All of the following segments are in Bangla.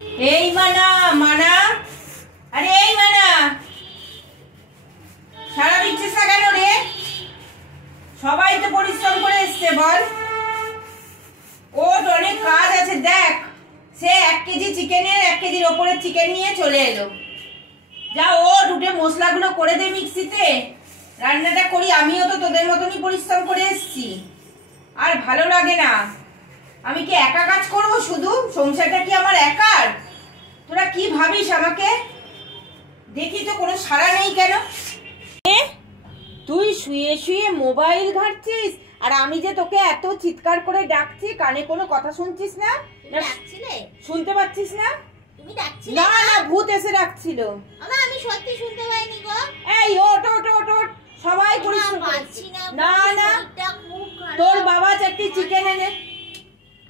এই মানা মানা, আরে এই মানা, সারা দিচ্ছিস না কেন রে? সবাই তো পরিশ্রম করে এসছে, বল। ওর অনেক কাজ আছে, দেখ সে 1 কেজি চিকেনের 1 কেজির ওপরে চিকেন নিয়ে চলে এলো। যা ও উঠে মশলাগুলো করে দে মিক্সিতে, রান্নাটা করি। আমিও তো তোদের মতনই পরিশ্রম করে এসছি, আর ভালো লাগে না। আমি কি একা কাজ করব? শুধু সংসারটা কি আমার একার? তোরা কি ভাবিস আমাকে? দেখি তো কোনো সাড়া নেই কেন? তুই শুয়ে শুয়ে মোবাইল ঘাঁটছিস, আর আমি যে তোকে এত চিৎকার করে ডাকছি, কানে কোনো কথা শুনছিস না? শুনতে পাচ্ছিস না? তুমি ডাকছিলে না না, ভূত এসে ডাকছিল। আমি সত্যি শুনতে পাইনি গো। এই ওট ওট ওট ওট, সবাই পরিশ্রম করছে। না না, তোর বাবা চারটি চিকেন এনে।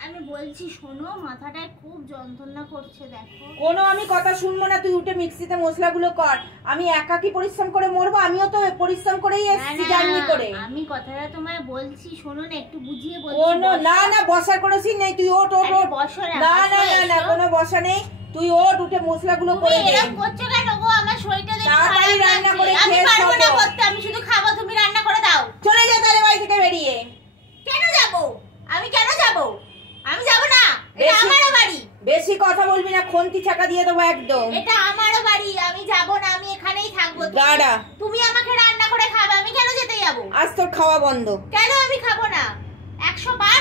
আমি বলছি শোনো, মাথাটায় খুব যন্ত্রণা করছে, দেখো। কোনো আমি কথা শুনবো না, তুই উঠে মিক্সিতে মশলাগুলো কর। আমি একা কি পরিশ্রম করে মরবো? আমিও তো পরিশ্রম করেই এসেছি জার্নি করে। আমি কথাটা তোমায় বলছি, শোনো না, একটু বুঝিয়ে বলছি। কোনো না না, বসার কোনো সিন নেই, তুই ওট ওট ওট। না না না না, কোনো বসা নেই, তুই ওট, উঠে মশলাগুলো করে দে। এরকম করছো কেন গো? আমার শরীরটা দেখো তাড়াতাড়ি রান্না করে আমি খেয়ে পারবো না শোবো। করতে, আমি শুধু খাবো, তুমি রান্না করে দাও। চলে যা তাহলে বাড়ি থেকে বেরিয়ে। কেন যাব? আমি কেন যাব? আমি যাব না, এটা আমারও বাড়ি। বেশি কথা বলবি না, খন্তি ছাকা দিয়ে দেবো একদম। এটা আমারও বাড়ি, আমি যাব না, আমি এখানেই থাকবো। দাঁড়া, তুমি আমাকে রান্না করে খাবে, আমি কেন যেতে যাব? আজ তোর খাওয়া বন্ধ। কেন আমি খাবো না? 100 বার